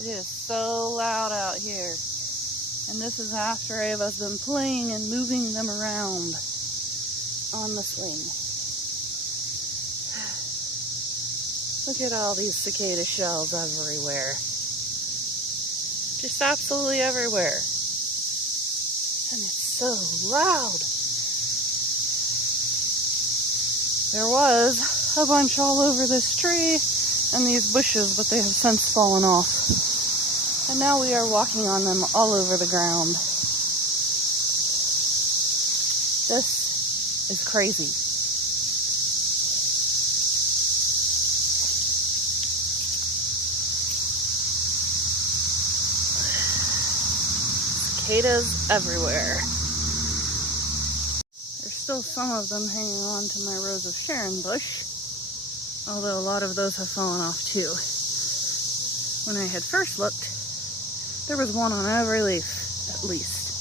It is so loud out here. And this is after Ava's been playing and moving them around on the swing. Look at all these cicada shells everywhere. Just absolutely everywhere. And it's so loud. There was a bunch all over this tree and these bushes, but they have since fallen off. And now we are walking on them all over the ground. This is crazy. Cicadas everywhere. There's still some of them hanging on to my Rose of Sharon bush, although a lot of those have fallen off too. When I had first looked, there was one on every leaf, at least.